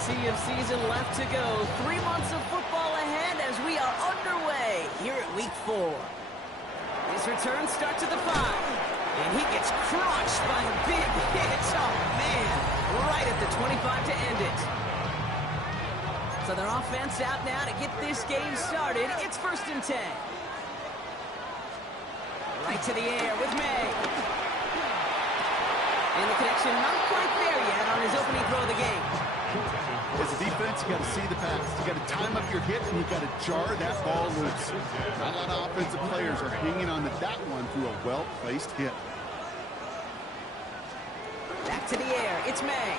plenty of season left to go. 3 months of football ahead as we are underway here at Week 4. His return starts at the 5. And he gets crushed by a big hit. Oh, man. Right at the 25 to end it. So their offense out now to get this game started. It's 1st and 10. Right to the air with May. And the connection not quite there yet on his opening throw of the game. As a defense, you got to see the pass. You got to time up your hit, and you got to jar that ball loose. Not a lot of offensive players are hanging on to that one through a well-placed hit. Back to the air. It's May.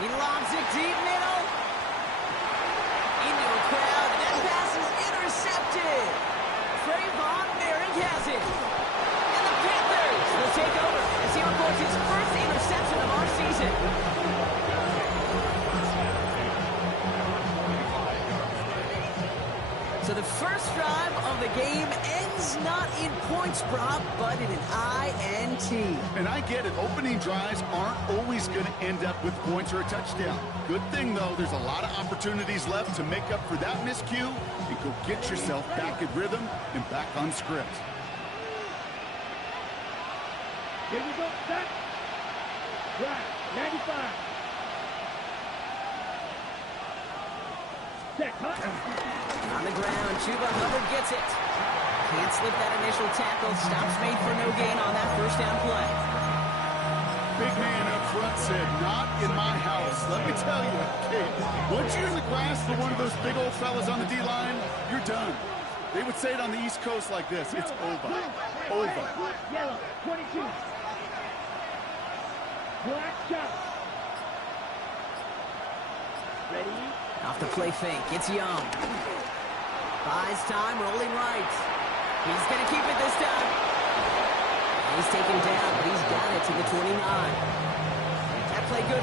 He lobs it deep middle. Into a crowd. That pass is intercepted. Trayvon Merrick has it. And the Panthers will take over as he records his first interception of our season. So the first drive of the game ends not in points, Brock, but in an INT. And I get it. Opening drives aren't always going to end up with points or a touchdown. Good thing, though, there's a lot of opportunities left to make up for that miscue and go get yourself back in rhythm and back on script. Here we go, set. Right, 95. Set, On the ground, Chuba Hubbard gets it. Can't slip that initial tackle. Stops made for no gain on that first down play. Big man up front said, not in my house. Let me tell you, kid, once you're in the grass for one of those big old fellas on the D-line, you're done. They would say it on the East Coast like this. It's over. Over. Yellow, 22. Black shot. Ready? Off the play fake, it's Young. Buys time, rolling right. He's going to keep it this time. He's taken down, but he's got it to the 29. That play good.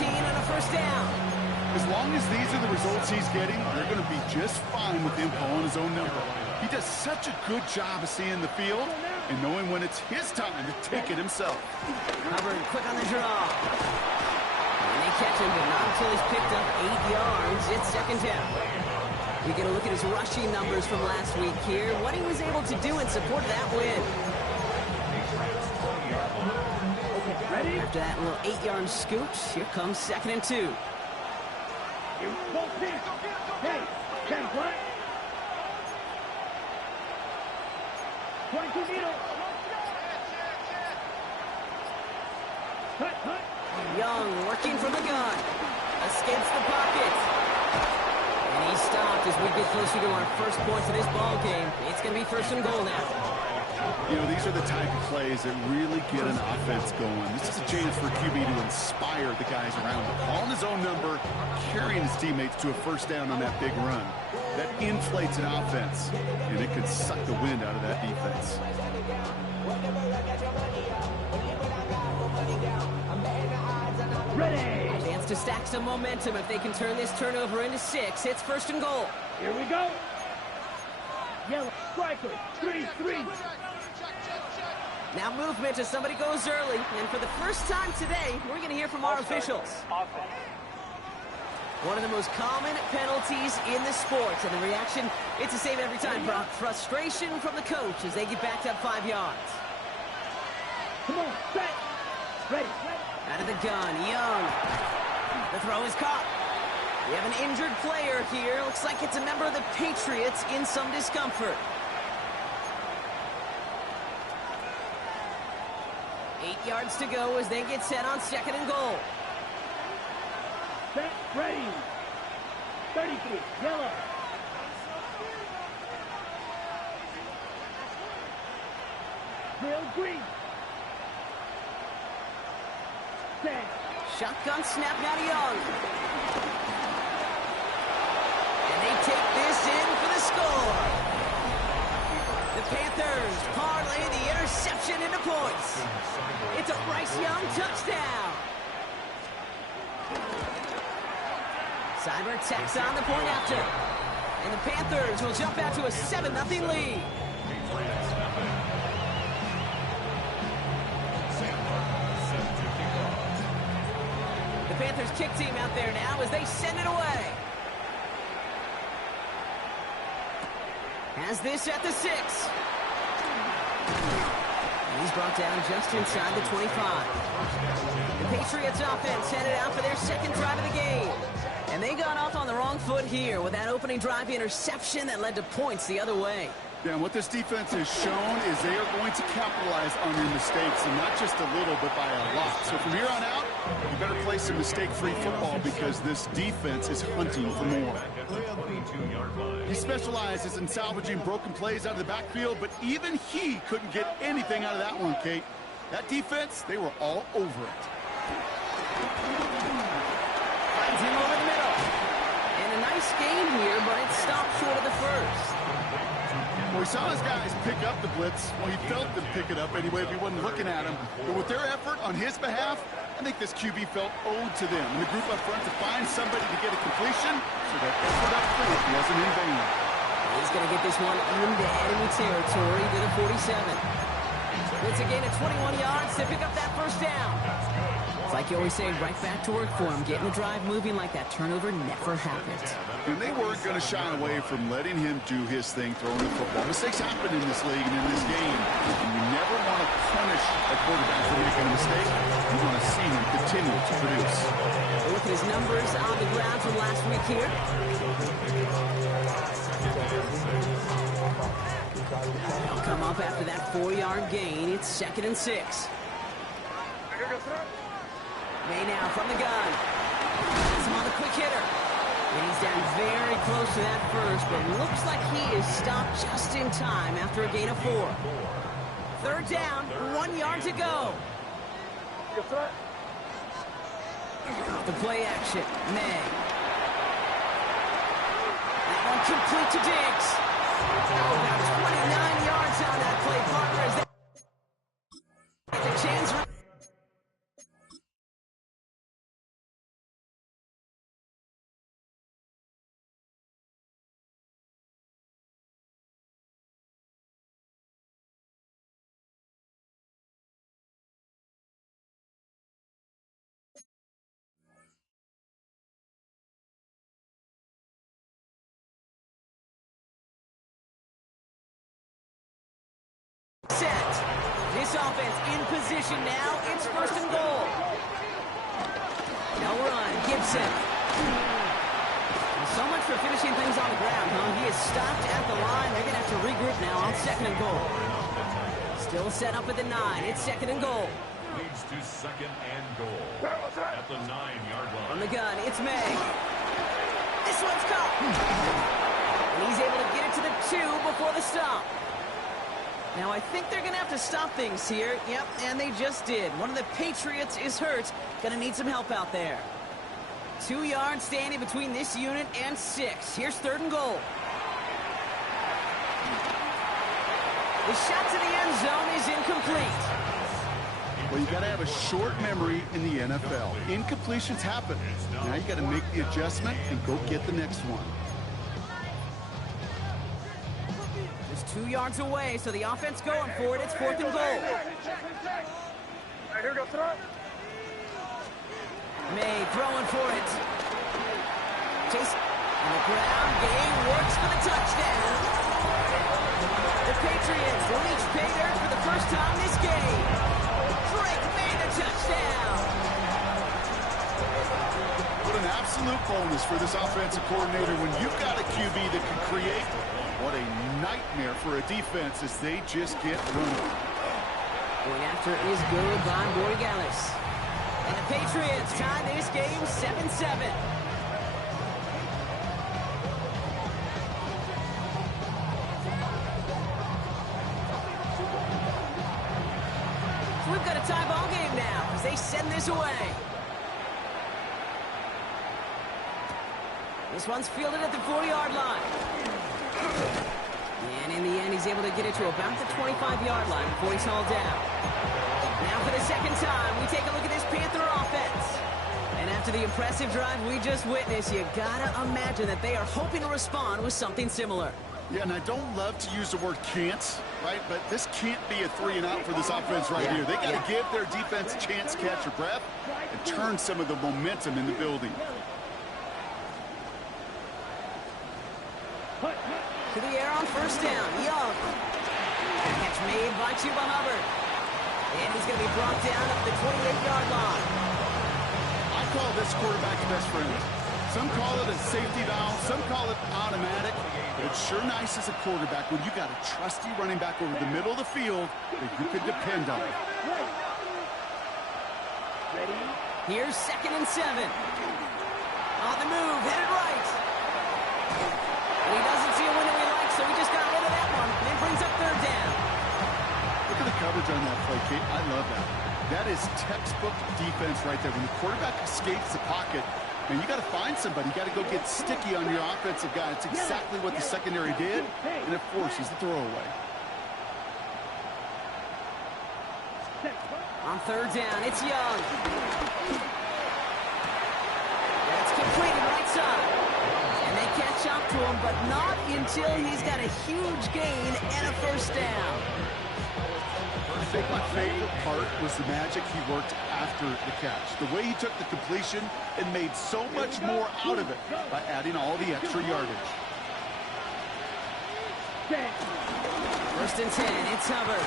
On a first down. As long as these are the results he's getting, they're going to be just fine with him calling his own number. He does such a good job of seeing the field and knowing when it's his time to take it himself. Hubbard quick on the draw. And they catch him, but not until he's picked up 8 yards. It's 2nd down. We get a look at his rushing numbers from last week here. What he was able to do in support of that win. Ready? After that little 8-yard scoot, here comes 2nd and 2. Here we go, pitch. Hey, 10 what? 22 meters. Cut. Young working from the gun. Escapes the pocket. And he's stopped as we get closer to our first points of this ball game. It's going to be 1st and goal now. You know, these are the type of plays that really get an offense going. This is a chance for QB to inspire the guys around him. Calling his own number, carrying his teammates to a first down on that big run. That inflates an offense, and it could suck the wind out of that defense. Ready. Chance to stack some momentum if they can turn this turnover into 6. It's 1st and goal. Here we go. Yellow, striker, 3-3. Now movement as somebody goes early. And for the first time today, we're going to hear from our officials. One of the most common penalties in the sport. And the reaction, it's the same every time, Brock. Frustration from the coach as they get backed up 5 yards. Come on, set. Ready. Out of the gun, Young. The throw is caught. We have an injured player here. Looks like it's a member of the Patriots in some discomfort. 8 yards to go as they get set on 2nd and goal. Set, ready. 33, yellow. Real green. Set. Shotgun snap now to Young. And they take this in for the score. The Panthers parlay the interception into points. It's a Bryce Young touchdown. Cyber tacks on the point after. And the Panthers will jump out to a 7-0 lead. The Panthers kick team out there now as they send it away. Has this at the 6. He's brought down just inside the 25. The Patriots offense headed out for their second drive of the game. And they got off on the wrong foot here with that opening drive interception that led to points the other way. Yeah, and what this defense has shown is they are going to capitalize on your mistakes, and not just a little, but by a lot. So from here on out, you better play some mistake-free football because this defense is hunting for more. He specializes in salvaging broken plays out of the backfield, but even he couldn't get anything out of that one, Kate. That defense, they were all over it. Finds him over the middle. And a nice game here, but it stopped short of the first. Well, he saw his guys pick up the blitz. Well, he felt them pick it up anyway if he wasn't looking at him. But with their effort on his behalf, I think this QB felt owed to them. And the group up front to find somebody to get a completion, so that effort up front wasn't in vain. He's going to get this one into enemy territory to the 47. It's a gain of 21 yards to pick up that first down. It's like you always say, right back to work for him. Getting the drive moving like that turnover never happened. And they weren't going to shy away from letting him do his thing throwing the football. Mistakes happen in this league and in this game. And you never want to punish a quarterback for making a mistake. You want to see him continue to produce. Look at his numbers on the ground from last week here. They'll come up after that 4-yard gain. It's 2nd and 6. May now from the gun. Has him on the quick hitter. And he's down very close to that first, but it looks like he is stopped just in time after a gain of 4. 3rd down, 1 yard to go. The play action, May. That one complete to Diggs. About 29 yards on that play, partner. As the chance. Set. This offense in position now. It's 1st and goal. No run. Gibson. So much for finishing things on the ground, huh? He is stopped at the line. They're going to have to regroup now on 2nd and goal. Still set up at the 9. It's 2nd and goal. Leads to 2nd and goal at the 9-yard line. From the gun, it's May. This one's caught. And he's able to get it to the 2 before the stop. Now, I think they're going to have to stop things here. Yep, and they just did. One of the Patriots is hurt. Going to need some help out there. 2 yards standing between this unit and 6. Here's 3rd and goal. The shot to the end zone is incomplete. Well, you got to have a short memory in the NFL. Incompletions happen. Now you got to make the adjustment and go get the next one. 2 yards away, so the offense going for it. It's 4th and goal. May throwing for it. Chase on the ground. Game works for the touchdown. The Patriots reach pay dirt for the first time this game. Drake made a touchdown. What an absolute bonus for this offensive coordinator when you've got a QB that can create. What a nightmare for a defense as they just get running. Going after it is good by Borregales. And the Patriots tie this game 7-7. So we've got a tie ball game now as they send this away. This one's fielded at the 40-yard line. And in the end, he's able to get it to about the 25-yard line before he's hauled down. Now for the second time, we take a look at this Panther offense. And After the impressive drive we just witnessed, you gotta imagine that they are hoping to respond with something similar. Yeah, and I don't love to use the word can't, right? But this can't be a 3-and-out for this offense right here. They got to give their defense a chance to catch their breath and turn some of the momentum in the building. To the air on first down. Young. Catch made by Chuba Hubbard. And he's going to be brought down at the 28-yard line. I call this quarterback's best friend. Some call it a safety valve. Some call it automatic. But it's sure nice as a quarterback when you got a trusty running back over the middle of the field that you can depend on. Here's 2nd and 7. On the move, headed right. And he doesn't see a window he likes, so he just got rid of that one. And brings up 3rd down. Look at the coverage on that play, Kate. I love that. That is textbook defense right there. When the quarterback escapes the pocket, and you got to find somebody. You got to go get sticky on your offensive guy. It's exactly what the secondary did, and it forces the throwaway. On 3rd down, it's Young. That's completed right side. And they catch up to him, but not until he's got a huge gain and a 1st down. I think my favorite part was the magic he worked after the catch. The way he took the completion and made so much more out of it by adding all the extra yardage. 1st and 10, it's Hubbard.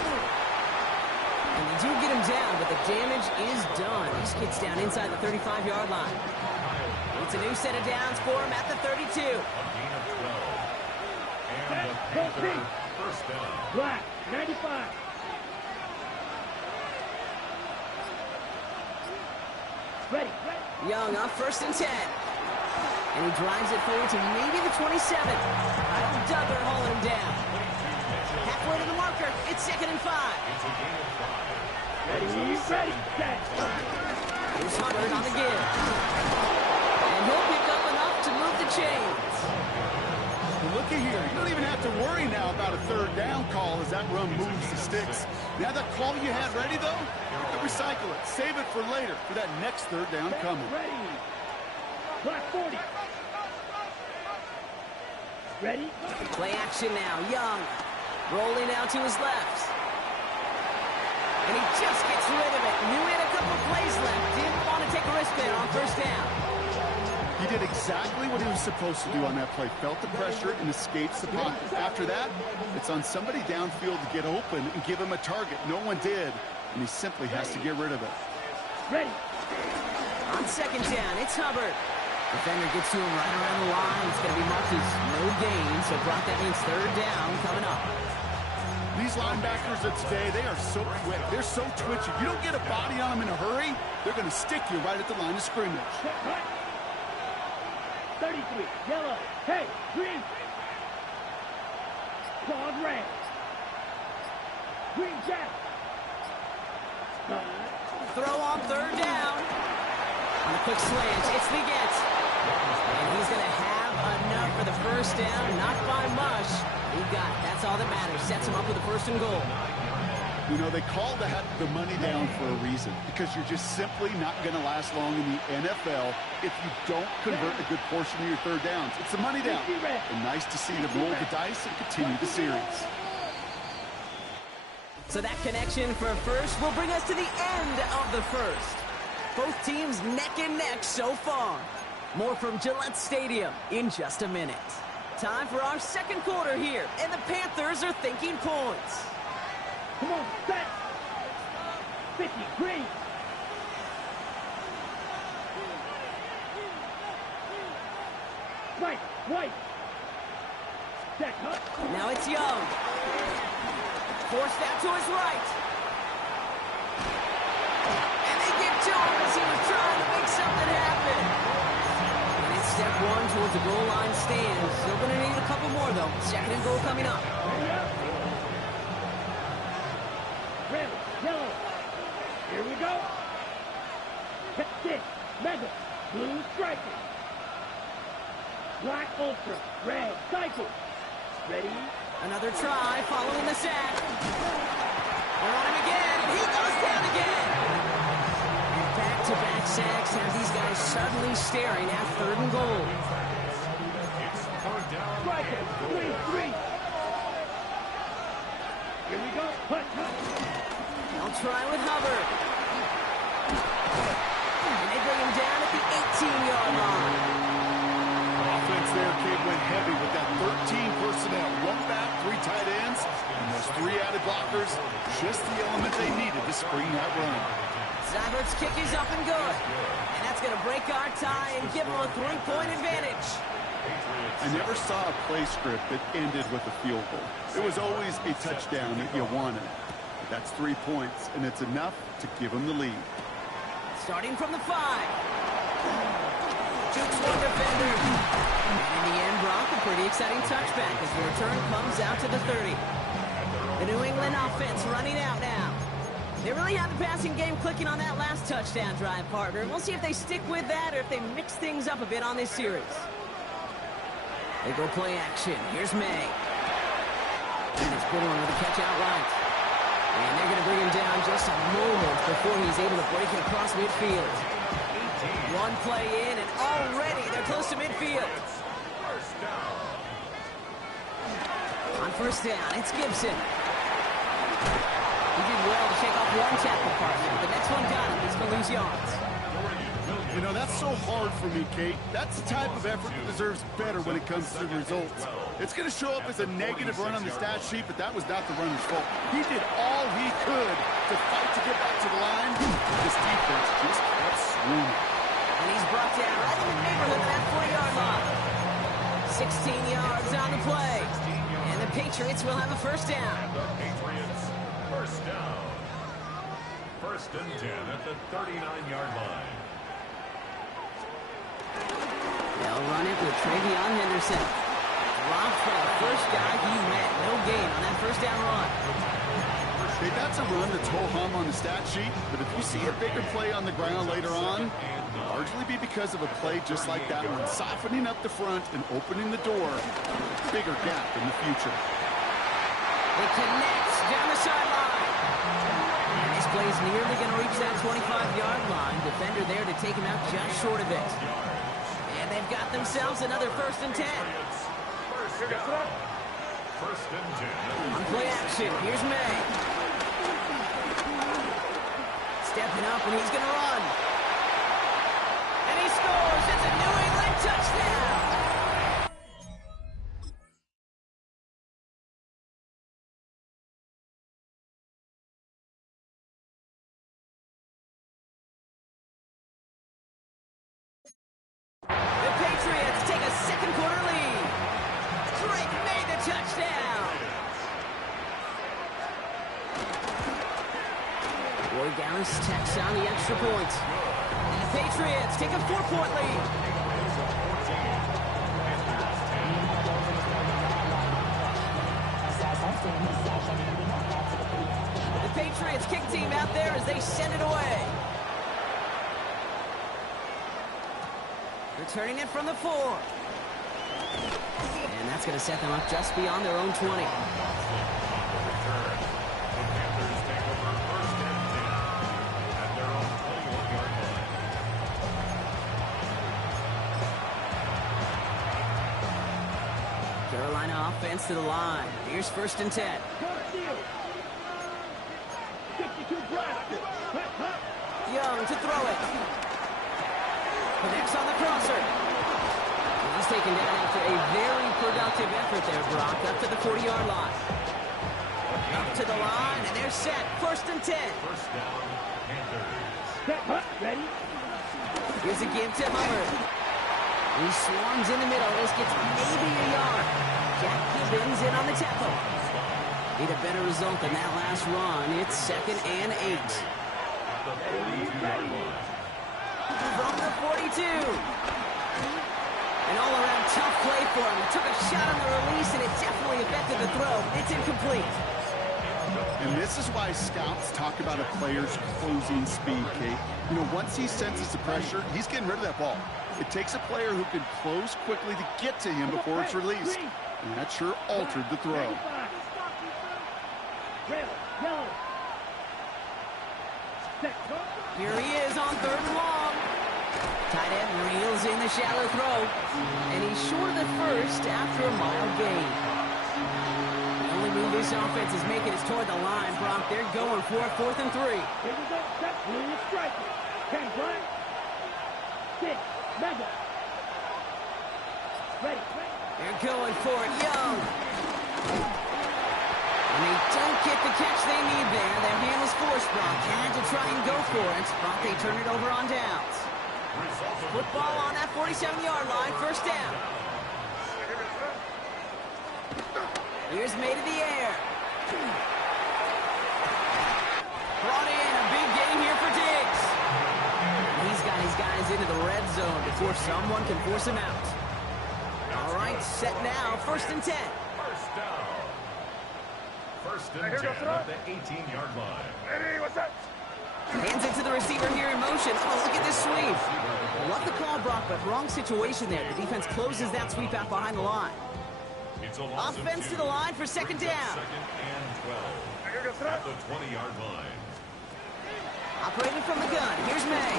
And they do get him down, but the damage is done. This gets down inside the 35-yard line. It's a new set of downs for him at the 32. A gain of 12. And the Panther 1st down. Black, 95. Ready. Young on 1st and 10. And he drives it forward to maybe the 27. Kyle Duggar hauling him down. Halfway to the marker. It's 2nd and 5. It's a gain of 5. Ready, set. Here's Hubbard on the give. And he'll pick up enough to move the chains. Looky here. You don't even have to worry now about a 3rd down call as that run moves the sticks. Now that call you had ready, though, recycle it. Save it for later for that next 3rd down coming. Ready. Black 40. Ready. Play action now. Young rolling out to his left. And he just gets rid of it. Knew he had a couple plays left. Didn't want to take a risk there on 1st down. He did exactly what he was supposed to do on that play. Felt the pressure and escapes the pocket. After that, it's on somebody downfield to get open and give him a target. No one did, and he simply has to get rid of it. Ready. On 2nd down, it's Hubbard. Defender gets to him right around the line. It's going to be marked as no gain, so Brock, that means 3rd down coming up. These linebackers of today, they are so quick. They're so twitchy. You don't get a body on them in a hurry, they're going to stick you right at the line of scrimmage. 33, yellow, hey, green. Claws red. Green jack. Throw on 3rd down. On a quick slant, it's Leggett. And he's going to have enough for the 1st down, not by much. He got it. That's all that matters. Sets him up with a 1st and goal. You know, they call that the money down for a reason, because you're just simply not going to last long in the NFL if you don't convert a good portion of your 3rd downs. It's the money down. And nice to see them roll the dice and continue the series. So that connection for a first will bring us to the end of the 1st. Both teams neck and neck so far. More from Gillette Stadium in just a minute. Time for our 2nd quarter here, and the Panthers are thinking points. Come on, set. 50, green. Right, white. Check, huh? Now it's Young. Forced out to his right. And they get to him as he was trying to make something happen. And it's step 1 towards the goal line stand. Still going to need a couple more, though. 2nd and goal coming up. Red, yellow. Here we go. Stick, mega, blue striker. Black ultra, red cycle. Ready? Another try following the sack. They're on him again, and he goes down again. And back to Back-to-back sacks have these guys suddenly staring at 3rd and goal. Strike it. 3-3. Here we go. Punt. They'll try with Hubbard. And they bring him down at the 18-yard line. Offense there, Kate, went heavy with that 13 personnel. 1 back, 3 tight ends, and those 3 added blockers. Just the element they needed to spring that run. Zaibert's kick is up and good. And that's going to break our tie and give them a 3-point advantage. I never saw a play script that ended with a field goal. It was always a touchdown that you wanted. But that's 3 points, and it's enough to give them the lead. Starting from the 5. Jukes one defender. And in the end, Brock, a pretty exciting touchback as the return comes out to the 30. The New England offense running out now. They really have the passing game clicking on that last touchdown drive, partner. And we'll see if they stick with that or if they mix things up a bit on this series. They go play action. Here's May. And it's Goodwin with a catch out right. And they're going to bring him down just a moment before he's able to break it across midfield. 1 play in, and already they're close to midfield. On first down, it's Gibson. He did well to shake off 1 tackle partner. The next one got him. He's going to lose yards. You know, that's so hard for me, Kate. That's the type of effort that deserves better when it comes to the results. It's going to show up as a negative run on the stat sheet, but that was not the runner's fault. He did all he could to fight to get back to the line. This defense just kept swinging. And he's brought down right in the neighborhood of that 40-yard line. 16 yards on the play. And the Patriots will have a first down. Patriots, first down. 1st and 10 at the 39-yard line. They'll run it with Travion Henderson. Dropped for the first guy he met. No gain on that first down run. Hey, that's a run that's ho-hum on the stat sheet, but if you see a bigger play on the ground later on, it'll largely be because of a play just like that one, softening up the front and opening the door. Bigger gap in the future. It connects down the sideline. This play's nearly going to reach that 25-yard line. Defender there to take him out just short of it. And they've got themselves another 1st and 10. First and 10. On play action, here's May. Stepping up, and he's going to run. And he scores. It's a New England touchdown. The Patriots take a 2nd quarter lead. Drake made the touchdown. Roy Dallas tacks on the extra point. And the Patriots take a 4-point lead. The Patriots kick team out there as they send it away. Returning it from the 4. And that's going to set them up just beyond their own 20. Carolina offense to the line. Here's 1st and 10. 52 blast. Young to throw it. Connects on the crosser. He's taken down after a very productive effort there, Brock, up to the 40-yard line. Up to the line, and they're set. 1st and 10. First down, Panthers. Ready? Here's a give to Hubbard. He swarms in the middle. This gets maybe a yard. Jack Gibbons in on the tackle. Need a better result than that last run. It's 2nd and 8. From the 42. An all-around tough play for him. He took a shot on the release, and it definitely affected the throw. It's incomplete. And this is why scouts talk about a player's closing speed, Kate. You know, once he senses the pressure, he's getting rid of that ball. It takes a player who can close quickly to get to him before it's released. And that sure altered the throw. Yellow. Set. Here he is on 3rd and long. Tight end reels in the shallow throw. And he's short of the first after a mile gain. The only move this offense is making is toward the line, Brock. They're going for it, 4th and 3. Here we go. Set. Brilliant striker. 10 blank. 6. Mega. Ready. They're going for it. Young. And they don't get the catch they need there. Their hand was forced, Brock. Had to try and go for it. Brock, they turn it over on downs. Football on that 47-yard line. 1st down. Here's made in the air. Brought in. A big game here for Diggs. He's got his guys into the red zone before someone can force him out. All right, set now. 1st and 10. First down. 1st and 10 at the 18-yard line. Ready, what's up? Hands it to the receiver here in motion. Oh, look at this sweep. Love the call, Brock, but wrong situation there. The defense closes that sweep out behind the line. It's a loss of Offense 2. to the line for 2nd down. 2nd and 12 at the 20-yard line. Operating from the gun. Here's May.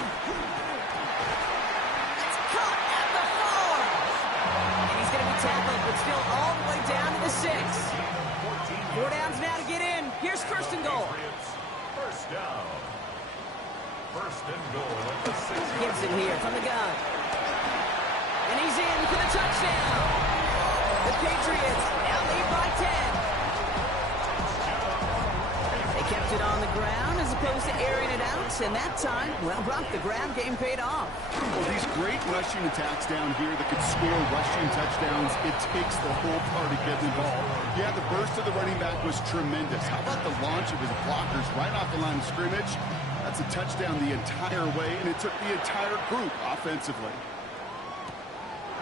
It's caught at the 4. And he's going to be tackled, but still all the way down to the 6. 4 downs now to get in. Here's 1st and goal. First down. 1st and goal at the 6-yard Gibson here from the gun. And he's in for the touchdown. The Patriots now lead by 10. They kept it on the ground as opposed to airing it out. And that time, well, Brock, the ground game paid off. Well, these great rushing attacks down here that could score rushing touchdowns, it takes the whole party getting involved. Yeah, the burst of the running back was tremendous. How about the launch of his blockers right off the line of scrimmage? That's a touchdown the entire way, and it took the entire group offensively.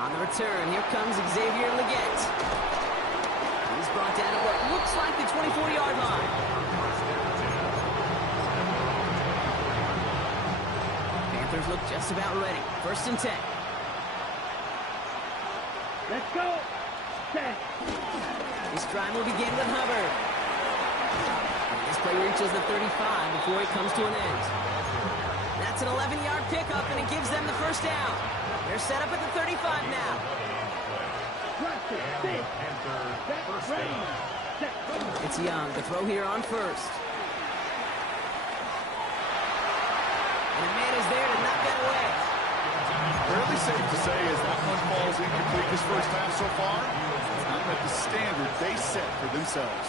On the return, here comes Xavier Legette. He's brought down at what looks like the 24-yard line. Panthers look just about ready. 1st and 10. Let's go. 10. This drive will begin with Hubbard. This play reaches the 35 before it comes to an end. That's an 11-yard pickup, and it gives them the 1st down. They're set up at the 35 now. It's Young. The throw here on 1st. And a man is there to knock that away. Fairly safe to say as that one falls incomplete this first half so far, it's not at the standard they set for themselves.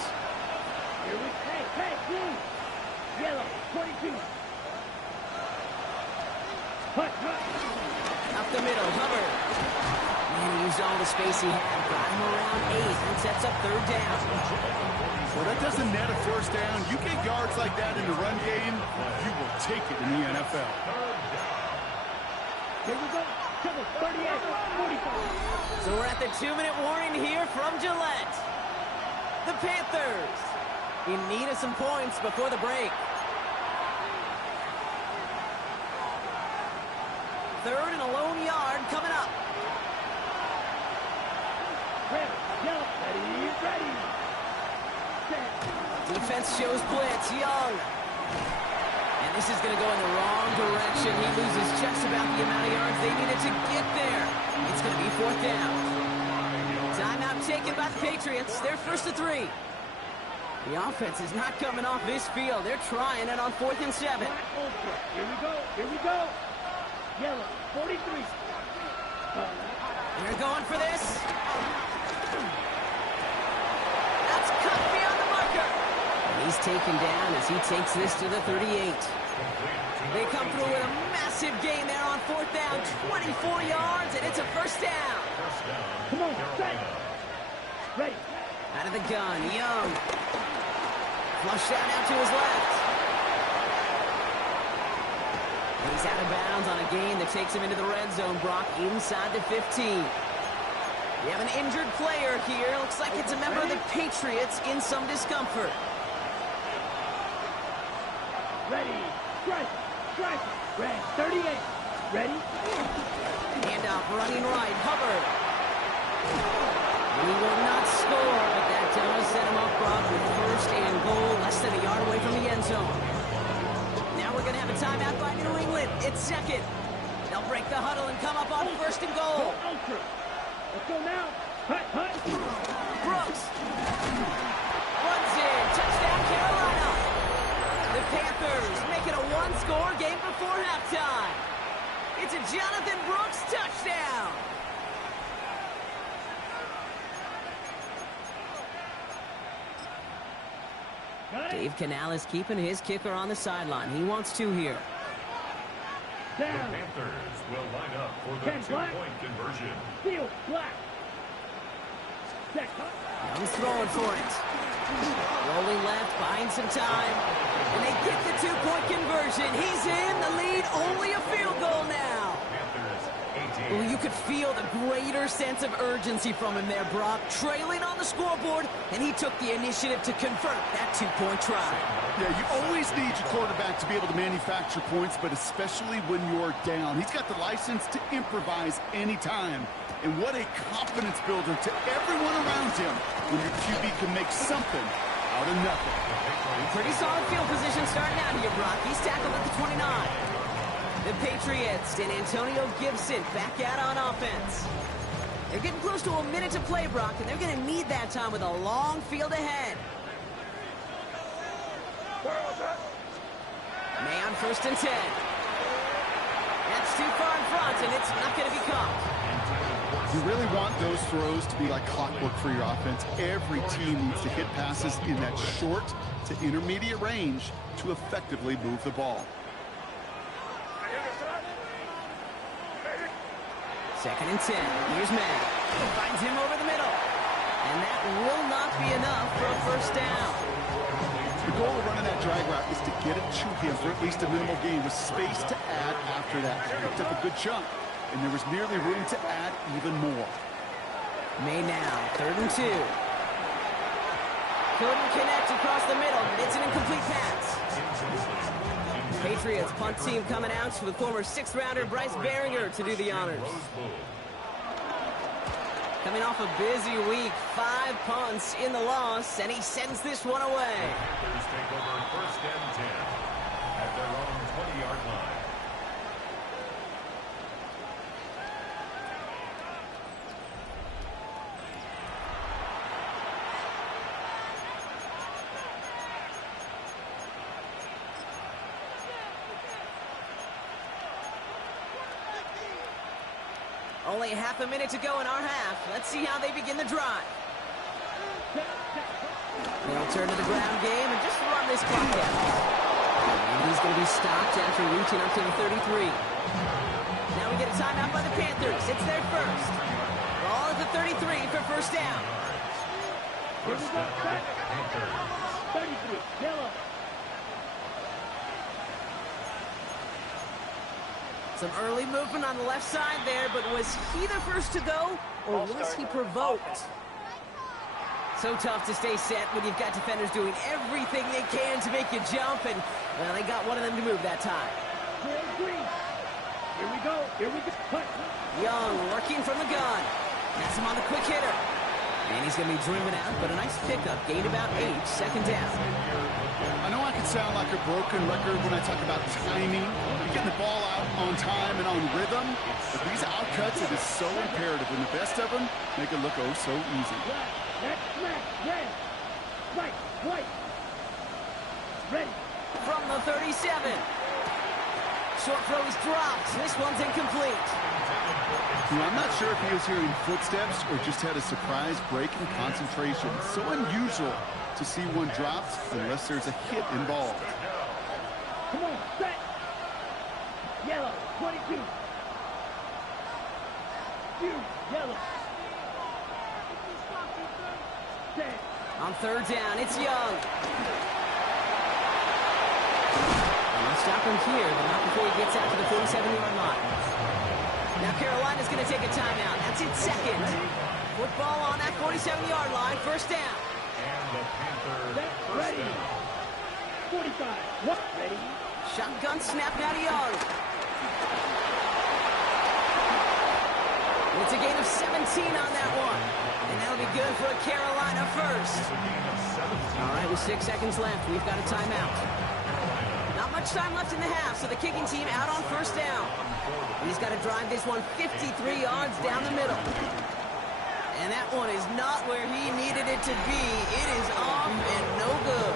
Here we go. Hey, blue. Yellow, 22. Hut. Up the middle, Hubbard. Man, he used all the space he had. Got him around 8 and sets up 3rd down. Well, that doesn't net a 1st down. You get yards like that in the run game, you will take it in the NFL. Here we go. 38, 45. So we're at the 2-minute warning here from Gillette. The Panthers in need of some points before the break. 3rd and a lone yard coming up. Ready, ready. Defense shows blitz. Young. And this is going to go in the wrong direction. He loses just about the amount of yards they needed to get there. It's going to be 4th down. Timeout taken by the Patriots. They're 1st and 3. The offense is not coming off this field. They're trying it on 4th and 7. Here we go. Yellow, 43. They're going for this. That's cut beyond the marker. And he's taken down as he takes this to the 38. They come through with a massive gain there on 4th down. 24 yards, and it's a 1st down. Come on, set. Ready. Out of the gun, Young. Flushed out to his left. And he's out of bounds on a gain that takes him into the red zone, Brock, inside the 15. We have an injured player here. Looks like it's a member of the Patriots in some discomfort. Ready. Strike. Red, 38. Ready. Handoff running right, Hubbard. And he will not score, but that does set him up, Brock, with 1st and goal, less than a yard away from the end zone. Now we're going to have a timeout by New England. It's second. They'll break the huddle and come up on first and goal. Ultra. Let's go now. Hut, hut. Brooks. Runs in. Touchdown, Carolina. The Panthers make it a one-score game before halftime. It's a Jonathan Brooks touchdown. Dave Canales keeping his kicker on the sideline. He wants two here. The Panthers will line up for the two-point conversion. Field black. Set. Young's throwing for it. Rolling left, buying some time. And they get the two-point conversion. He's in the lead. Only a field goal now. Panthers 18. Well, you could feel the greater sense of urgency from him there, Brock. Trailing on the scoreboard, and he took the initiative to convert that two-point try. Yeah, you always need your quarterback to be able to manufacture points, but especially when you're down. He's got the license to improvise anytime. And what a confidence builder to everyone around him when your QB can make something out of nothing. Pretty solid field position starting out here, Brock. He's tackled at the 29. The Patriots and Antonio Gibson back out on offense. They're getting close to a minute to play, Brock, and they're going to need that time with a long field ahead. May on first and 10. That's too far in front, and it's not going to be caught. You really want those throws to be like clockwork for your offense. Every team needs to hit passes in that short to intermediate range to effectively move the ball. Second and 10. Here's May. He finds him over the middle. And that will not be enough for a first down. The goal of running that drag route is to get it to him for at least a minimal gain with space to add after that. Picked up a good chunk, and there was nearly room to add even more. May now, third and 2. Couldn't connect across the middle. It's an incomplete pass. Patriots punt team coming out with former 6th-rounder Bryce Baringer to do the honors. Coming off a busy week, 5 punts in the loss, and he sends this one away. Panthers take over first and 10 at their own 20-yard line. Only half a minute to go in our half. Let's see how they begin the drive. They'll turn to the ground game and just run this clock out. And he's going to be stopped after reaching up to the 33. Now we get a timeout by the Panthers. It's their first. Ball at the 33 for first down. Here we go. 33. Yellow. Some early movement on the left side there, but was he the first to go, or was he provoked? So tough to stay set when you've got defenders doing everything they can to make you jump, and well, they got one of them to move that time. Here we go. Here we go. Cut. Young working from the gun. Has him on the quick hitter. And he's going to be dreaming out, but a nice pickup. Gained about 8, second down. I know I can sound like a broken record when I talk about timing, getting the ball out on time and on rhythm, but these outcuts, it is so imperative, and the best of them make it look oh so easy. Left, smack, red, right, white, ready. From the 37. Short throw is dropped. This one's incomplete. You know, I'm not sure if he was hearing footsteps or just had a surprise break in concentration. It's so unusual to see one dropped unless there's a hit involved. Come on, set. Yellow, 22. Yellow. Set. On third down, it's Young. I'll stop him here, but not before he gets out to the 47-yard line. Now Carolina's going to take a timeout. That's its second. Football on that 47-yard line, first down. And the Panthers Set. first Ready. down. 45. What? Ready. Shotgun snap now to Young. It's a gain of 17 on that one. And that'll be good for a Carolina first. A gain of 17. All right, with 6 seconds left, we've got a timeout. Not much much time left in the half, so the kicking team out on first down. He's got to drive this one 53 yards down the middle. And that one is not where he needed it to be. It is off and no good.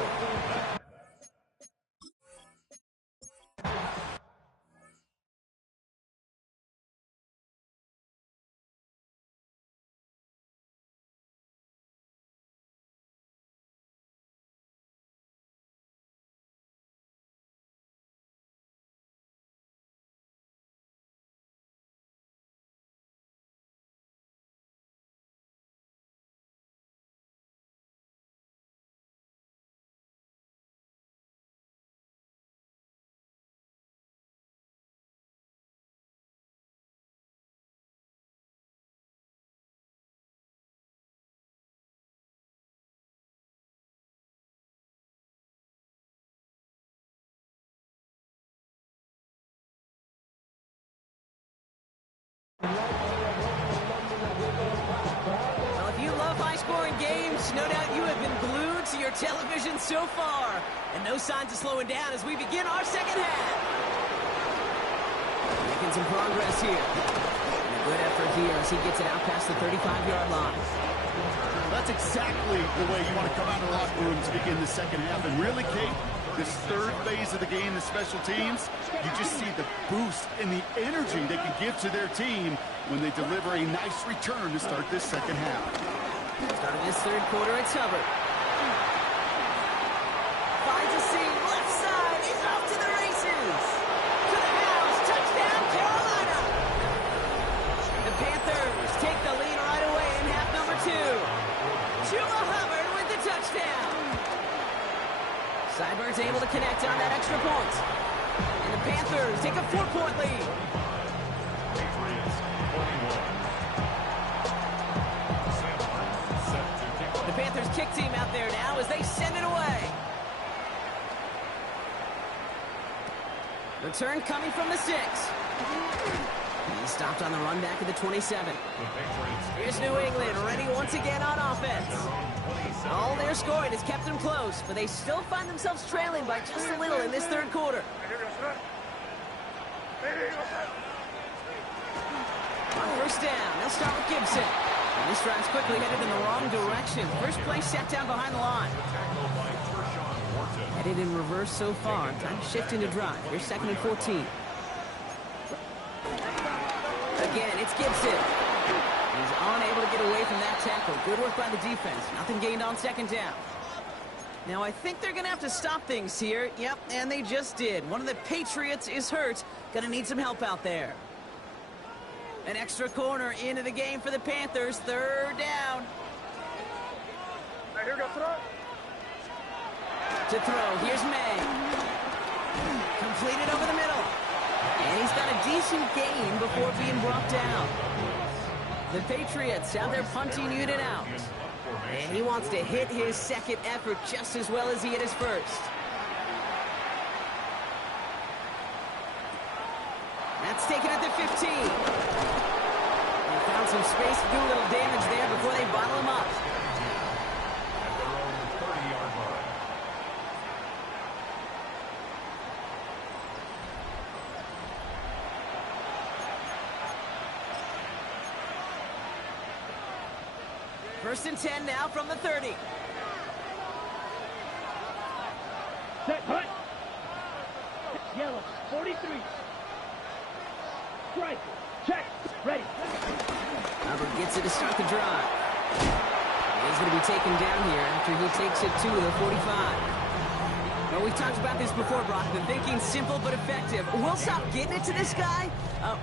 Well, if you love high-scoring games, no doubt you have been glued to your television so far. And no signs of slowing down as we begin our second half. Making some progress here. And a good effort here as he gets it out past the 35-yard line. That's exactly the way you want to come out of the locker room to begin the second half. And really, Kate, this third phase of the game, the special teams, you just see the boost and the energy they can give to their team when they deliver a nice return to start this second half. Starting this third quarter, it's Hubbard. Finds a seam, left side, he's off to the races. To the house, touchdown, Carolina. The Panthers take the lead right away in half number 2. Chuba Hubbard with the touchdown. Sideburns able to connect on that extra point. And the Panthers take a 4-point lead. The Panthers kick team out there now as they send it away. Return coming from the 6. He's stopped on the run back at the 27. Here's New England ready once again on offense. All their scoring has kept them close, but they still find themselves trailing by just a little in this third quarter. On first down, they'll start with Gibson. And this drive's quickly headed in the wrong direction. First play set down behind the line. Headed in reverse so far. Time to shift into drive. Here's 2nd and 14. Again, it's Gibson. He's unable to get away from that tackle. Good work by the defense. Nothing gained on second down. Now, I think they're going to have to stop things here. Yep, and they just did. One of the Patriots is hurt. Going to need some help out there. An extra corner into the game for the Panthers. Third down. To throw, here's May. Completed over the middle. And he's got a decent gain before being brought down. The Patriots have their punting unit out. And he wants to hit his second effort just as well as he hit his first. That's taken at the 15. They found some space to do a little damage there before they bottle him up. At their own 30-yard line. First and 10 now from the 30. Set, hut. Yellow, 43. Strike, check, ready. Hubbard gets it to start the drive. He's going to be taken down here after he takes it to the 45. Well, we've talked about this before, Brock. The thinking's simple but effective. We'll stop getting it to this guy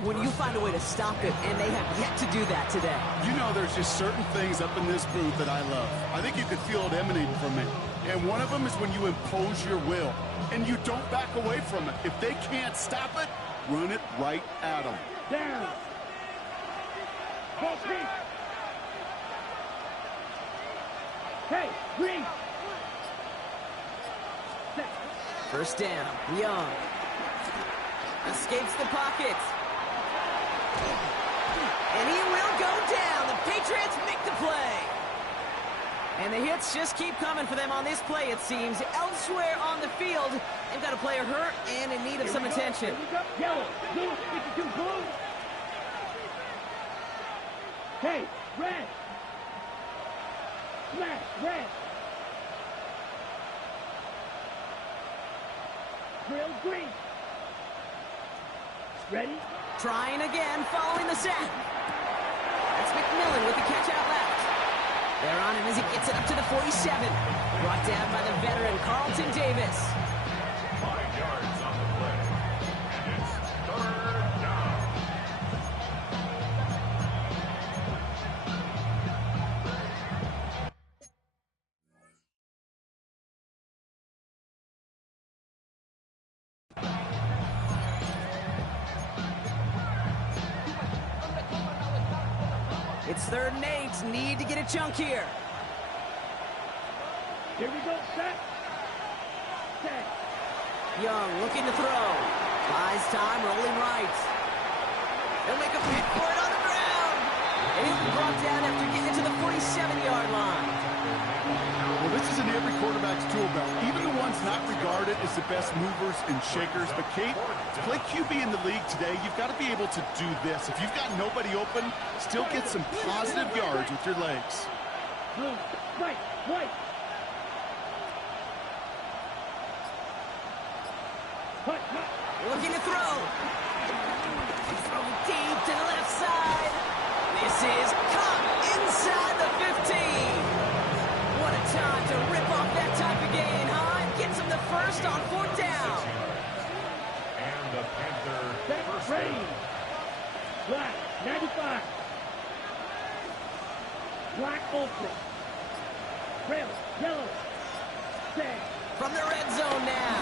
when you find a way to stop it, and they have yet to do that today. You know, there's just certain things up in this booth that I love. I think you can feel it emanating from it. And one of them is when you impose your will, and you don't back away from it. If they can't stop it, run it right at them. Down. Ball speed. Hey, green. Set. First down, Young. Escapes the pocket. And he will go down. The Patriots make the play. And the hits just keep coming for them on this play, it seems. Elsewhere on the field, they've got a player hurt and in need of some attention. Yellow, blue, 52, blue. Hey, red. Smash, red. Drill, green. Ready? Trying again, following the sack. That's McMillan with the catch out left. They're on him as he gets it up to the 47. Brought down by the veteran, Carlton Davis. 5 yards on the play. And it's 3rd down. It's 3rd and 8. Need to get a chunk here. Here we go, set. Set. Young looking to throw. Buys time, rolling right. They'll make a pick for it on the ground. And he'll be brought down after getting it to the 47-yard line. Well, this is in every quarterback's tool belt. Even the ones not regarded as the best movers and shakers. But, Kate, to play QB in the league today, you've got to be able to do this. If you've got nobody open, still get some positive yards with your legs. Blue, right, white. Hut, hut. Looking to throw. Throw deep to the left side. This is caught inside the 15. What a time to rip off that type of gain, huh? And gets him the first on 4th down. And the Panther Set, first ready. down. Black, 95. Black ultra. Red, yellow. Set. From the red zone now.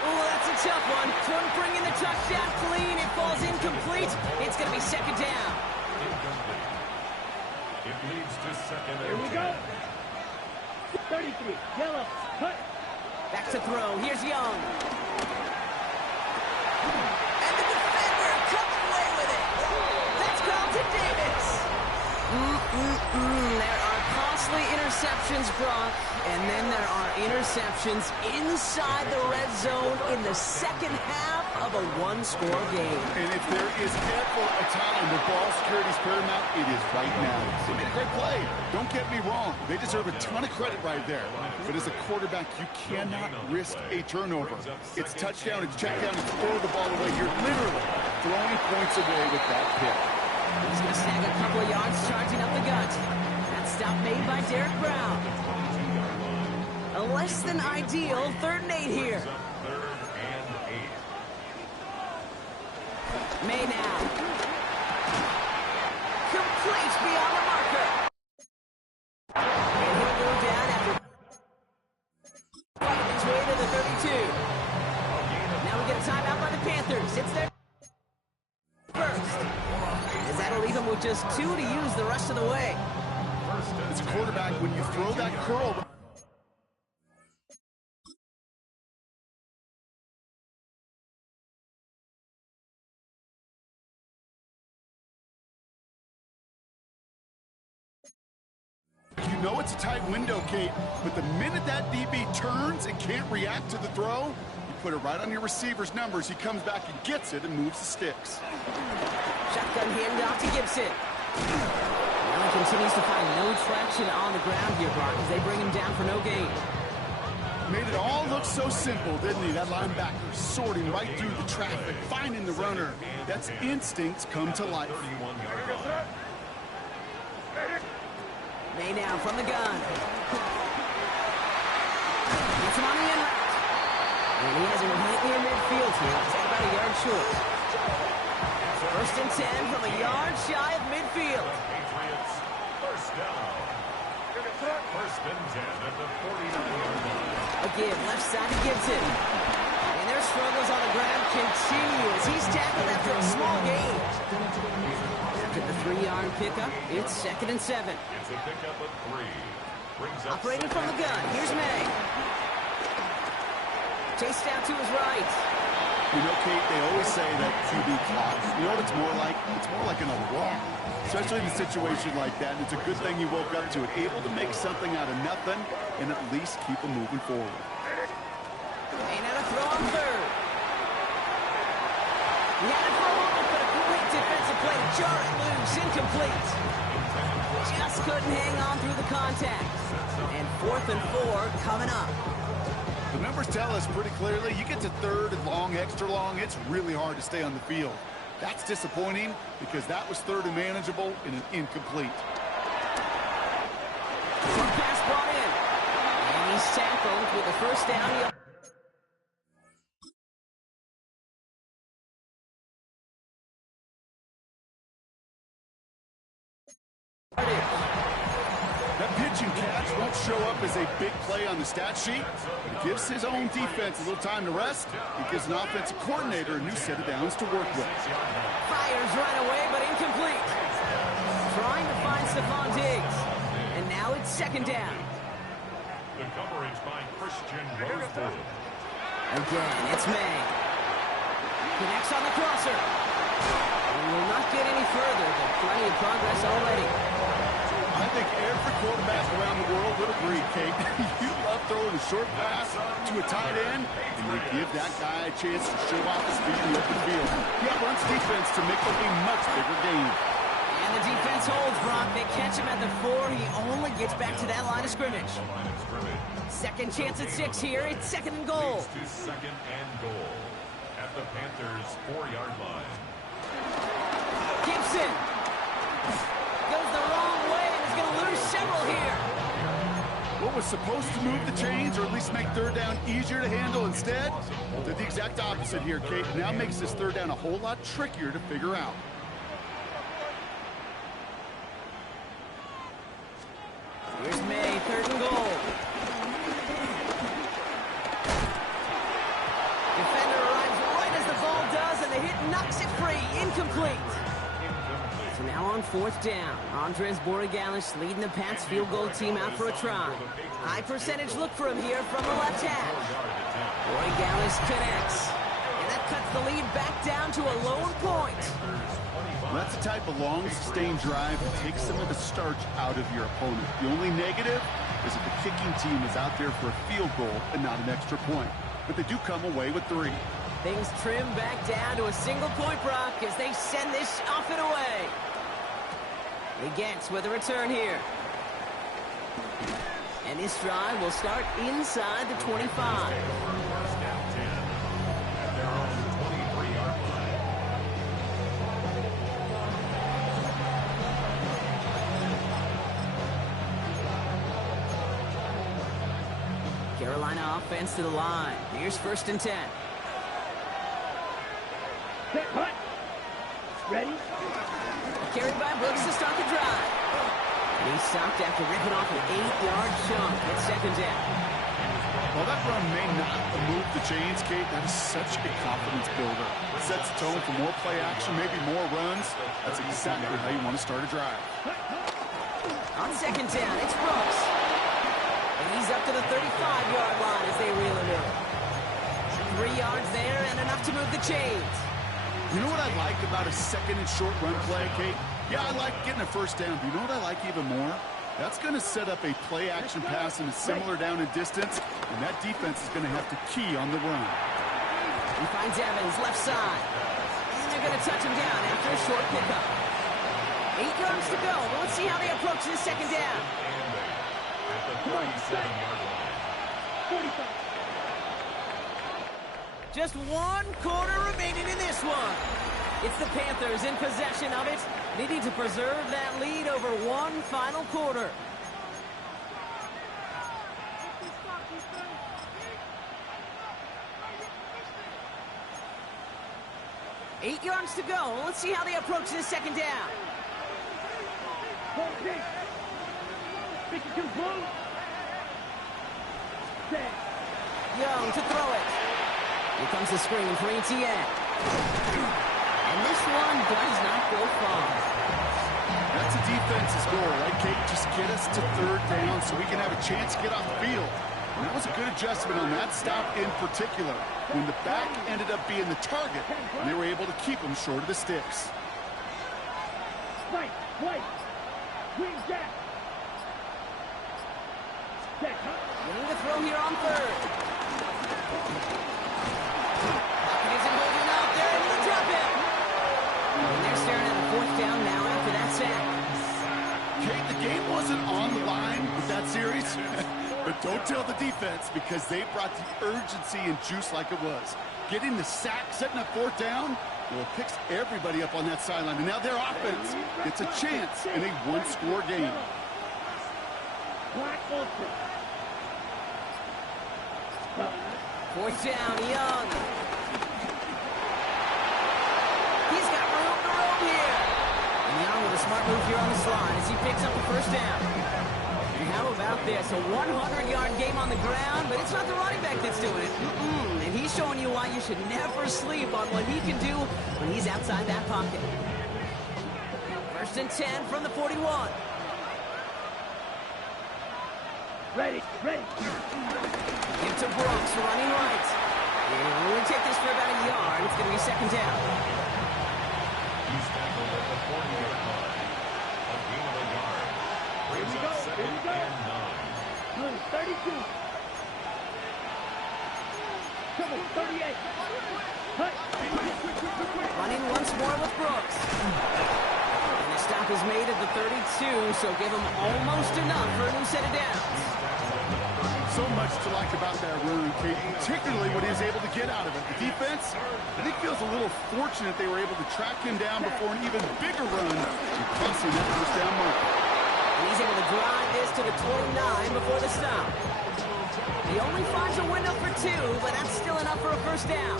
Oh, that's a tough one. Couldn't bring in the touchdown clean. It falls incomplete. It's going to be 2nd down. Incomplete. It leads to 2nd and Here we 10. go. 33, yellow. Hut. Back to throw. Here's Young. And the defender comes away with it. That's Carlton Davis. There are costly interceptions, Brock, and then there are interceptions inside the red zone in the 2nd half of a 1-score game. And if there is ever a time where ball security is paramount, it is right now. They made a great play. Don't get me wrong. They deserve a ton of credit right there. But as a quarterback, you cannot risk a turnover. It's touchdown, it's check down, it's throw the ball away. You're literally throwing points away with that pick. He's going to snag a couple of yards charging up the gut. That stop made by Derek Brown. A less than ideal 3rd and 8 here. 3rd and 8. May now. Complete beyond the marker. And he'll go down after fighting his way to the 32. Now we get a timeout by the Panthers. It's their first. As that'll leave him with just 2 to use the rest of the way. As a quarterback, when you throw that curl, you know it's a tight window, Kate, but the minute that DB turns and can't react to the throw, you put it right on your receiver's numbers. He comes back and gets it and moves the sticks. Shotgun handoff to Gibson. Now he continues to find no traction on the ground here, Brock, as they bring him down for no gain. Made it all look so simple, didn't he? That linebacker sorting right through the traffic, finding the runner. That's instincts come to life. 31-yard line. May now from the gun. Gets him on the end route. And he has him right near midfield here. He's at about a yard short. 1st and 10 from a yard shy of midfield. Patriots first down. 1st and 10 at the 49-yard line. Again, left side to Gibson. And their struggles on the ground continue as he's tackled after a small gain. After the 3-yard pickup, it's 2nd and 7. It's a pickup of 3. Brings up Operating from the gun, here's May. Chased out to his right. You know, Kate, they always say that QB clock, you know what it's more like? It's more like an alarm, especially in a situation like that. And it's a good thing you woke up to it, able to make something out of nothing and at least keep them moving forward. Ain't had a throw on third. He had it for a moment, but a great defensive play to jar it loose, incomplete. Just couldn't hang on through the contact. And 4th and 4 coming up. The numbers tell us pretty clearly, you get to third and long, extra long, it's really hard to stay on the field. That's disappointing because that was third and manageable and an incomplete. Quick pass brought in. And he's tackled with the first down. That pitch and catch won't show up as a big play on the stat sheet, but it gives his own defense a little time to rest. It gives an offensive coordinator a new set of downs to work with. Fires right away, but incomplete. Trying to find Stephon Diggs. And now it's 2nd down. The coverage by Christian Rosebud. Again, it's May. Connects on the crosser. And will not get any further, but plenty of progress already. I think every quarterback around the world would agree, Kate. You love throwing a short pass to a tight end, and you give that guy a chance to show off his speed in the open field. He runs defense to make it a much bigger game. And the defense holds, Brock. They catch him at the 4. He only gets back to that line of scrimmage. Second chance at 6 here. It's 2nd and goal. To 2nd and goal at the Panthers' 4-yard line. Gibson goes the wrong way and is going to lose several here. What was supposed to move the chains or at least make third down easier to handle instead did the exact opposite here, Kate. Now makes this third down a whole lot trickier to figure out. Here's May, 3rd and goal. Defender arrives right as the ball does, and the hit knocks it free. Incomplete. So now on 4th down, Andres Borigalis leading the Pats field goal team out for a try. High percentage look for him here from the left hash. Borigalis connects. And that cuts the lead back down to a lone point. Well, that's the type of long, sustained drive that takes some of the starch out of your opponent. The only negative is that the kicking team is out there for a field goal and not an extra point. But they do come away with 3. Things trim back down to a single point, Brock, as they send this off and away. He gets with a return here. And this drive will start inside the 25. First down 10 at their own 23-yard line. Carolina offense to the line. Here's 1st and 10. Set, hut. Ready? Carried by Brooks to start the drive. And he's stopped after ripping off an 8-yard chunk at 2nd down. While that run may not move the chains, Kate, that is such a confidence builder. It sets the tone for more play action, maybe more runs. That's exactly how you want to start a drive. On 2nd down, it's Brooks. And he's up to the 35-yard line as they reel him in. 3 yards there and enough to move the chains. You know what I like about a 2nd and short run play, Kate? Yeah, I like getting a 1st down, but you know what I like even more? That's going to set up a play-action pass in a similar down and distance, and that defense is going to have to key on the run. He finds Evans left side. And they're going to touch him down after a short pickup. 8 yards to go. Well, let's see how they approach this 2nd down. At the 37-yard line. Just 1 quarter remaining in this one. It's the Panthers in possession of it, needing to preserve that lead over 1 final quarter. Eight yards to go. Let's see how they approach this 2nd down. Hold it. Make it too close. Set. Young to throw it. Here comes the screen for Etienne. And this one does not go far. That's a defense's goal, right, Kate? Just get us to 3rd down so we can have a chance to get off the field. And that was a good adjustment on that stop in particular, when the back ended up being the target, and they were able to keep him short of the sticks. Right, right. Wing jack. Getting the throw here on third. Pocket isn't holding up. They're able to drop it. And they're staring at a fourth down now after that sack. Kate, the game wasn't on the line with that series, but don't tell the defense because they brought the urgency and juice like it was. Getting the sack, setting up fourth down, well, it picks everybody up on that sideline. And now their offense gets a chance in a one-score game. Black open. Fourth down, Young. He's got room to roam here. And Young with a smart move here on the slide as he picks up the first down. And how about this? A 100-yard game on the ground, but it's not the running back that's doing it. And he's showing you why you should never sleep on what he can do when he's outside that pocket. First and 10 from the 41. Ready, ready. Give to Brooks running right. And we'll take this for about a yard. It's going to be second down. He's tackled at the 40-yard line. A gain of a yard. Brings up second and 9. 32. Come on, 38. Cut. Running once more with Brooks. And the stop is made at the 32, so give him almost enough for a new set of downs. So much to like about that run, Kate, particularly what he was able to get out of it. The defense, I think, feels a little fortunate they were able to track him down before an even bigger run and crossing that first down mark. And he's able to drive this to the 29 before the stop. He only finds a window for 2, but that's still enough for a first down.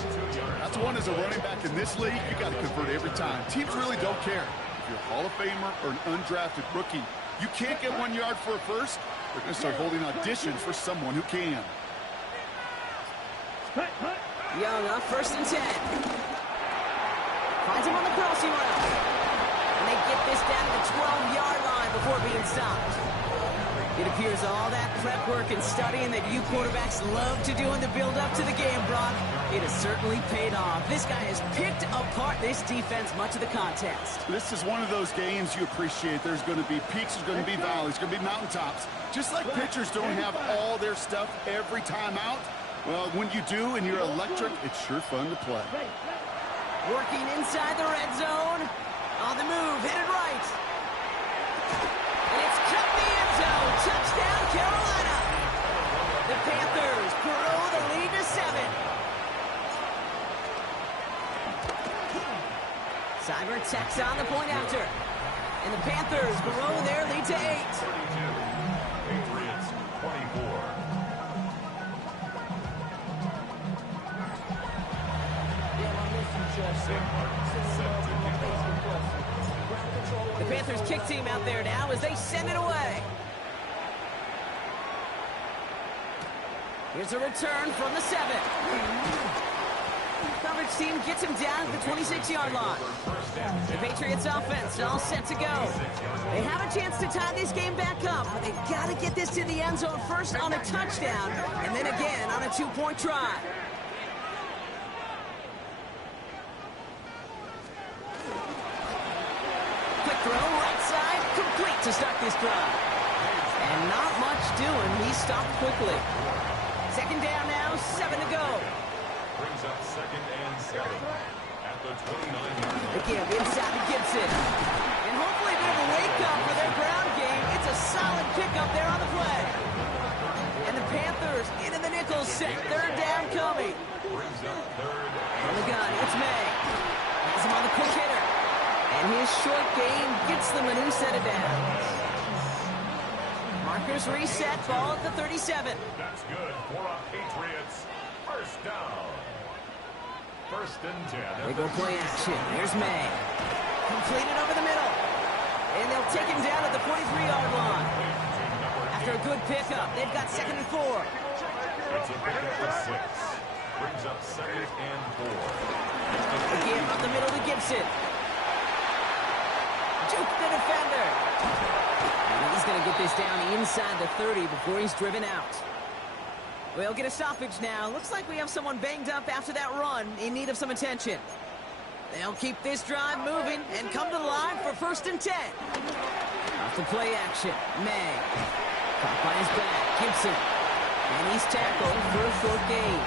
That's one as a running back in this league, you got to convert every time. Teams really don't care. If you're a Hall of Famer or an undrafted rookie, you can't get 1 yard for a first. They're going to start holding auditions for someone who can. Young up first and 10. Finds him on the crossing route. And they get this down to the 12-yard line before being stopped. It appears all that prep work and studying that you quarterbacks love to do in the build-up to the game, Brock, it has certainly paid off. This guy has picked apart this defense much of the contest. This is one of those games you appreciate. There's going to be peaks, there's going to be valleys, there's going to be mountaintops. Just like pitchers don't have all their stuff every time out, well, when you do and you're electric, it's sure fun to play. Working inside the red zone. On the move, headed right. And it's cut the end zone. Touchdown, Carolina. The Panthers grow the lead to 7. Cyber tacks on the point after. And the Panthers grow their lead to 8. 32. Patriots 24. The Panthers kick team out there now as they send it away. Here's a return from the 7. Coverage team gets him down at the 26-yard line. The Patriots offense all set to go. They have a chance to tie this game back up, but they've got to get this to the end zone first on a touchdown, and then again on a 2-point try. Quick throw, right side, complete to start this drive. And not much doing. He stopped quickly. Second down now, 7 to go. Brings up second and 7 at the 29-yard line. Again, inside to Gibson. And hopefully a bit of a wake-up for their ground game. It's a solid pickup there on the play. And the Panthers into the nickel set. Third down coming. Brings up third. From the gun, it's May. Has him on the quick hitter. And his short game gets them a new set of downs. Markers reset, ball at the 37. That's good for a Patriots first down. First and 10. They go play action. Here's May. Completed over the middle. And they'll take him down at the 43-yard line. After a good pickup, they've got second and 4. It's a pickup of 6. Brings up second and 4. Again, up the middle to Gibson. Juke the defender. And he's going to get this down inside the 30 before he's driven out. We'll get a stoppage now. Looks like we have someone banged up after that run, in need of some attention. They'll keep this drive moving and come to the line for 1st and 10. Off the play action, May. Caught by his back, Gibson. And he's tackled for a short gain.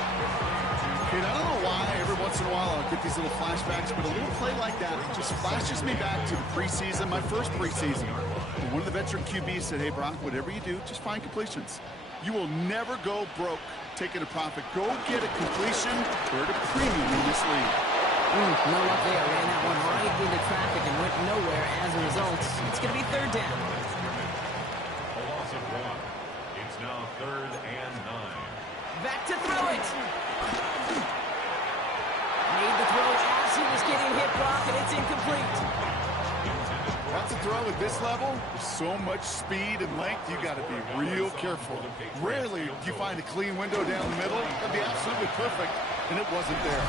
And I don't know why every once in a while I'll get these little flashbacks, but a little play like that just flashes me back to the preseason, my first preseason. And one of the veteran QBs said, hey, Brock, whatever you do, just find completions. You will never go broke taking a profit. Go get a completion or at a premium in this league. No luck there. Ran that one right into traffic and went nowhere as a result. It's going to be 3rd down. A loss of 1. It's now 3rd and 9. Back to throw it. Made the throw as he was getting hit, Brock, and it's incomplete. That's a throw at this level. With so much speed and length, you got to be real careful. Rarely do you find a clean window down the middle. That'd be absolutely perfect, and it wasn't there.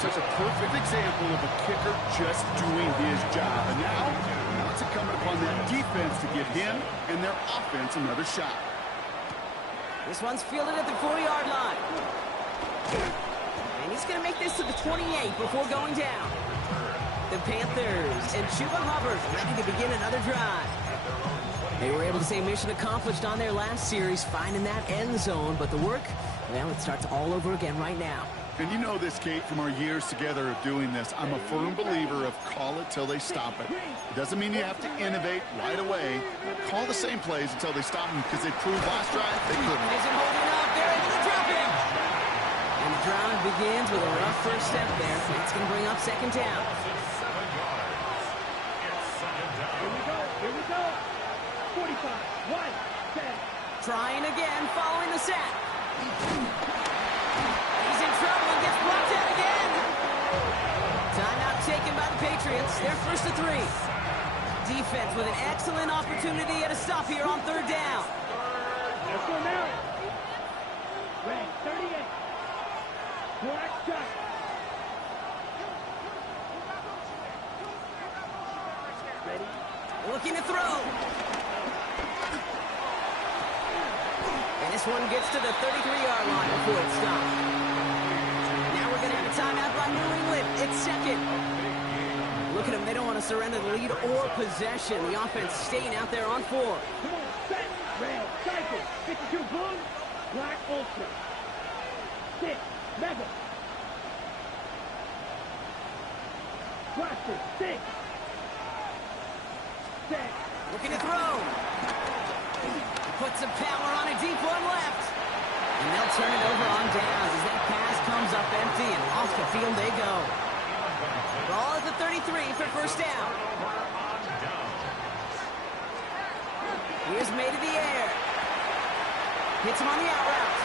Such a perfect example of a kicker just doing his job. And now it's incumbent upon that defense to give him and their offense another shot. This one's fielded at the 40-yard line. And he's going to make this to the 28 before going down. The Panthers and Chuba Hubbard ready to begin another drive. They were able to say mission accomplished on their last series, finding that end zone. But the work, well, it starts all over again right now. And you know this, Kate, from our years together of doing this. I'm a firm believer of call it till they stop it. It doesn't mean you have to innovate right away. Call the same plays until they stop them, because they proved last drive they couldn't. Isn't holding up. They're able to drop him. And the drive begins with a rough first step there. It's going to bring up 2nd down. Here we go. 45, 1, 10. Trying again, following the sack. He's in trouble and gets blocked out again. Timeout taken by the Patriots. They're 1st and 3. Defense with an excellent opportunity at a stop here on 3rd down. Let's go now. Red 38. Black shot. Ready? Looking to throw. And this one gets to the 33-yard line before it's stopped. Now we're going to have a timeout by New England. It's 2nd. Look at them. They don't want to surrender the lead or possession. The offense staying out there on 4. Come on, set. Red, cycle. 52 blue. Black ultra. 6, mega. Blaster, 6. Set. Looking to throw. Puts some power on a deep one left. And they'll turn it over on downs as that pass comes up empty and off the field they go. Ball at the 33 for 1st down. Here's May to the air. Hits him on the out route.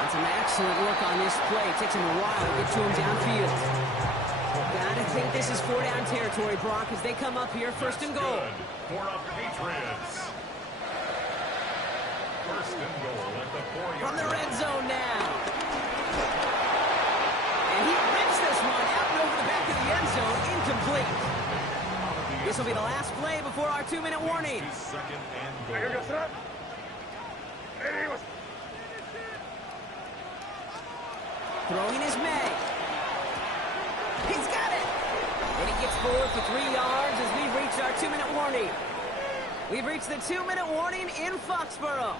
That's an excellent look on this play. Takes him a while to get to him downfield. Gotta think this is 4-down territory, Brock, as they come up here 1st and goal. For a Patriots. 1st and goal at the 4-yard From the red zone now. And he rips this one out and over the back of the end zone. Incomplete. This will be the last play before our 2-minute warning. 2nd and goal. Throwing is May. He's got it. And he gets forward for 3 yards as we reach our 2-minute warning. We've reached the 2-minute warning in Foxborough.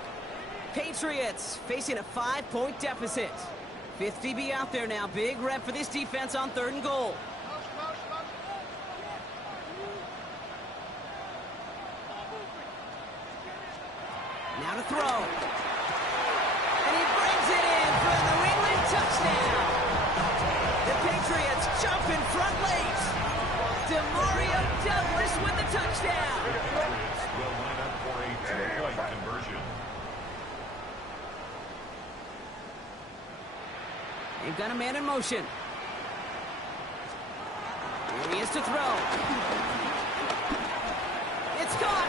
Patriots facing a 5-point deficit. 5th DB out there now. Big rep for this defense on 3rd and goal. Now to throw. And he brings it in for a New England touchdown. The Patriots jump in front late. Demario Douglas with the touchdown. Patriots will line up for a 2-point conversion. They've got a man in motion. Here he is to throw. It's caught.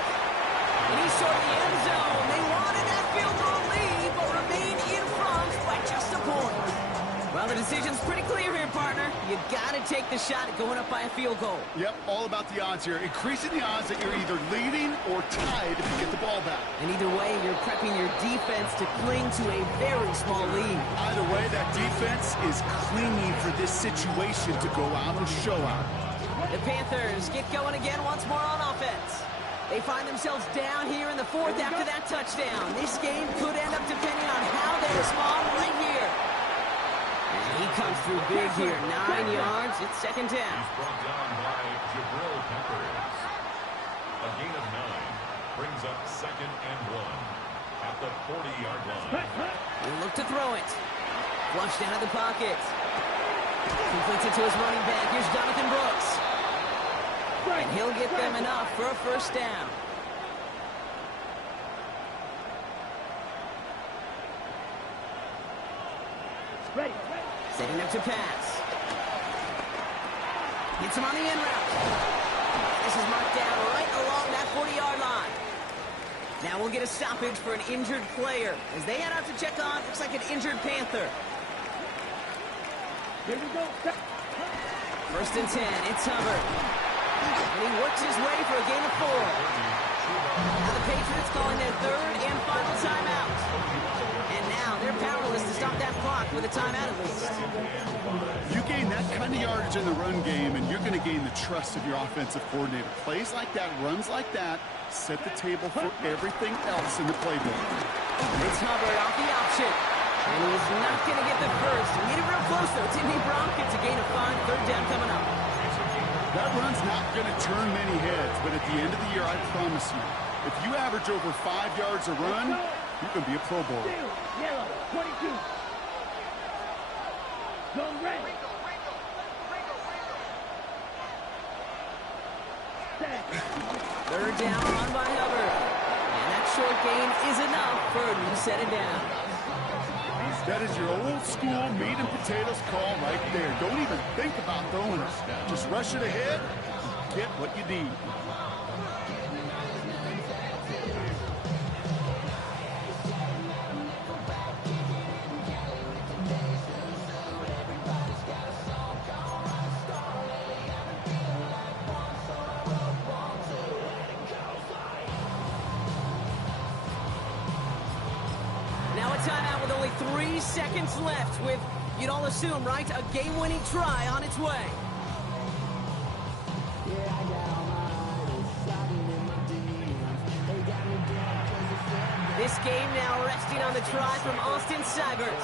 And he's short of the end zone. They wanted that field goal lead, but remain in front by just a point. Well, the decision's pretty clear here, partner. You got to take the shot at going up by a field goal. Yep, all about the odds here. Increasing the odds that you're either leading or tied if you get the ball back. And either way, you're prepping your defense to cling to a very small lead. Either way, that defense is clinging for this situation to go out and show out. The Panthers get going again once more on offense. They find themselves down here in the fourth after that touchdown. This game could end up depending on how they respond right here. And he comes through big here. 9 yards. It's second down. He's brought down by Jabril Peppers. A gain of 9 brings up 2nd and 1 at the 40-yard line. He'll look to throw it. Flushed out of the pocket. Completes it to his running back. Here's Jonathan Brooks. And he'll get them enough for a first down. Ready. Setting up to pass. Gets him on the in route. This is marked down right along that 40-yard line. Now we'll get a stoppage for an injured player. As they head out to check on, looks like an injured Panther. Here we go. First and 10, it's Hubbard. And he works his way for a gain of 4. Now the Patriots calling their third and final timeout. And now they're powerless to stop that clock with a timeout at least. You gain that kind of yardage in the run game, and you're going to gain the trust of your offensive coordinator. Plays like that, runs like that, set the table for everything else in the playbook. It's Hubbard off the option. And he's not going to get the first. He made it real close, though. Timmy Brown gets a gain of 5. Third down coming up. That run's not going to turn many heads, but at the end of the year, I promise you, if you average over 5 yards a run, you can be a Pro Bowler. Yellow, 22. Zone red. Third down run by Hubbard. And that short gain is enough for a new set it down. That is your old school meat and potatoes call right there. Don't even think about throwing it. Just rush it ahead and get what you need. Now a timeout with only 3 seconds left with, you'd all assume, right, a game-winning try on its way. This game now resting on the try from Austin Seibert.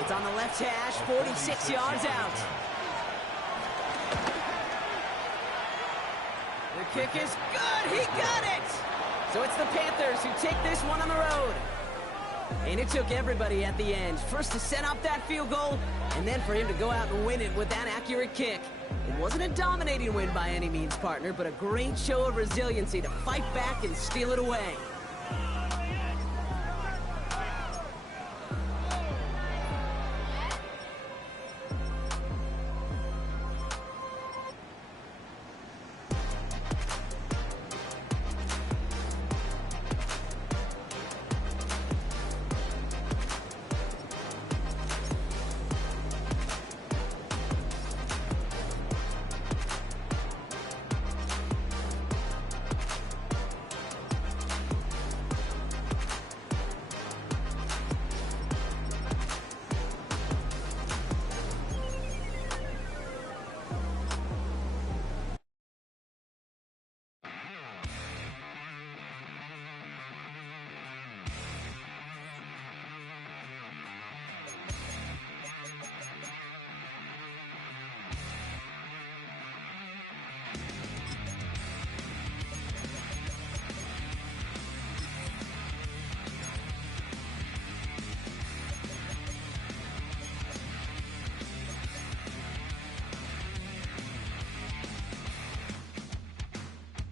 It's on the left hash, 46 yards out. The kick is good. He got it. So it's the Panthers who take this one on the road. And it took everybody at the end. First to set up that field goal, and then for him to go out and win it with that accurate kick. It wasn't a dominating win by any means, partner, but a great show of resiliency to fight back and steal it away.